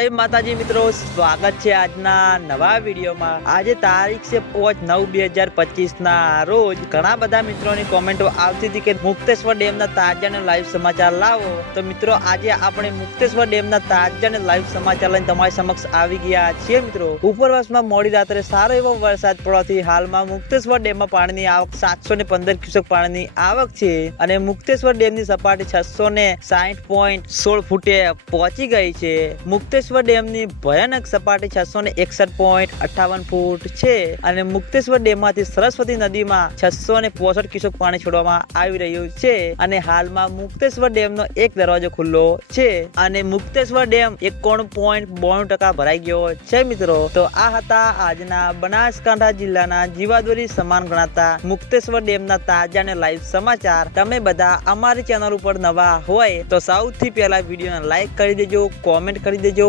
જય માતાજી મિત્રો, સ્વાગત છે આજના નવા વિડીયોમાં. આજે તારીખ છે પાંચ નવ બે હજાર પચીસ ના રોજ ઘણા બધા મિત્રોની કોમેન્ટો આવતી હતી કે મુક્તેશ્વર ડેમ ના તાજા અને લાઈવ સમાચાર લાવો. તો મિત્રો, આજે આપણે મુક્તેશ્વર ડેમ ના તાજા અને લાઈવ સમાચાર લઈને તમારી સમક્ષ આવી ગયા છીએ મિત્રો. ઉપરવાસમાં મોડી રાત્રે સારો એવો વરસાદ પડવાથી હાલમાં મુક્તેશ્વર ડેમમાં પાણીની આવક સાતસો ને પંદર ક્યુસેક પાણીની આવક છે અને મુક્તેશ્વર ડેમની સપાટી છસો ને સાહીઠ પોઈન્ટ સોળ ફૂટે પહોંચી ગઈ છે. મુક્તેશ્વર ડેમની ભયાનક સપાટી છસો ને એકસઠ પોઈન્ટ અઠાવન ફૂટ છે અને મુક્તેશ્વર ડેમમાંથી સરસ્વતી નદીમાં છસો ને પોસઠ ક્યુસેક પાણી છોડવામાં આવી રહ્યું છે અને હાલમાં મુક્તેશ્વર ડેમનો એક દરવાજો ખુલ્લો છે અને મુક્તેશ્વર ડેમ એકોણ પોઈન્ટ બોણું ટકા ભરાઈ ગયો છે મિત્રો. તો આ હતા આજના બનાસકાંઠા જિલ્લાના જીવાદોરી સમાન ગણાતા મુક્તેશ્વર ડેમના તાજા અને લાઈવ સમાચાર. તમે બધા અમારી ચેનલ ઉપર નવા હોય તો સૌથી પહેલા વિડીયોને લાઈક કરી દેજો કોમેન્ટ કરી દેજો